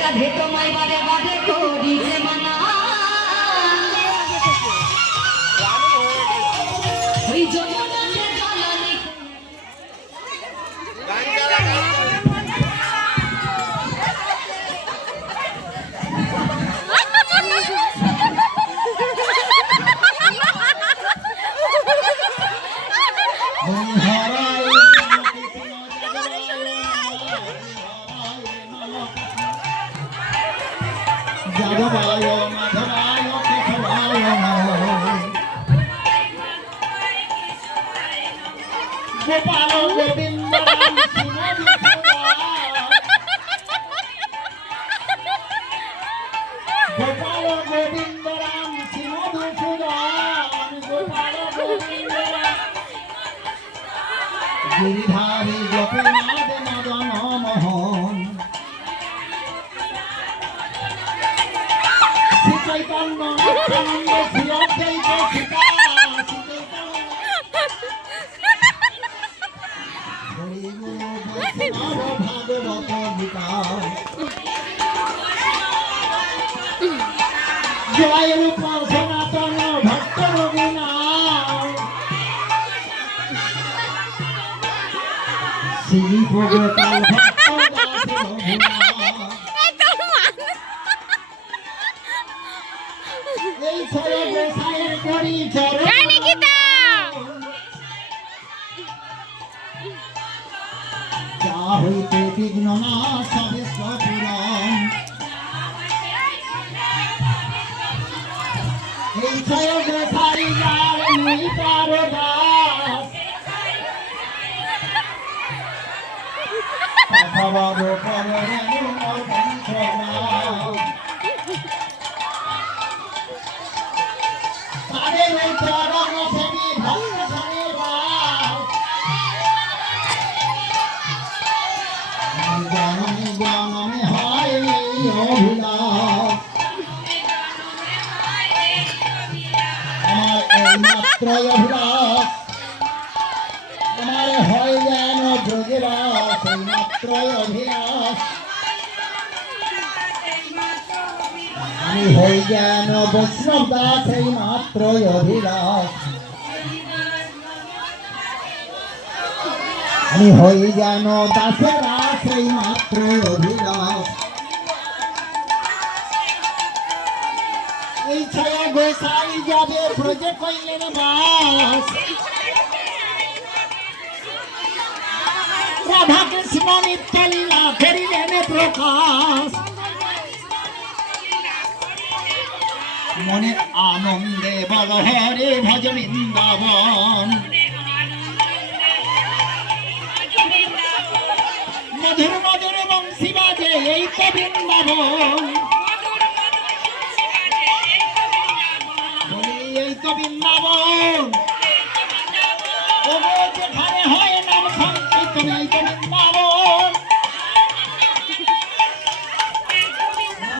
রাধে তোমায় বাদে বাদে করি যে মানা ওই যমুনাতে জলানি যাদবায় মাধবায় কেশবায় গোপাল গোবিন্দ গোপাল গোবিন্দ রাম সিংহদূষণ গোপাল গোবিন্দ গিরিধারী গোপীনাথ মদন মোহন চৈতন্য আনন্দ শ্রী অদ্বৈত সীতা ভাগবত গীতা জয় রূপ সনাতন ভক্ত রঘুনাথ শ্রী গোপাল ভক্ত দাস রঘুনাথ এই ছয় গোসাইয়ের করি চরণ যা হইতে বিঘ্ন না সবে সপুরাণ এই ছয় গোসাই যার নেই পার দাস কথাবাদ করে মোর বংশনা চরণ সেবী ভক্ত জ্ঞানে হয় অভিলাষ আমার এই মাত্র অভিলাষ তোমার হয় যেন ব্রজবাস এই মাত্র অভিলাষ আমি হই যেন বৈষ্ণব দাস এই মাত্র অভিলাষ আমি হই যেন দাসের দাস এই মাত্র অভিলাষ এই ছায়া গোসাই যাবে ব্রজে কইলেন বাস রাধা কৃষ্ণ নিত্য লীলা ফেরিলেন প্রকাশ মনে আনন্দে বল হরে ভজ বৃন্দাবন মধুর মধুর বংশী বাজে এই তো বৃন্দাবন এই তো বৃন্দাবন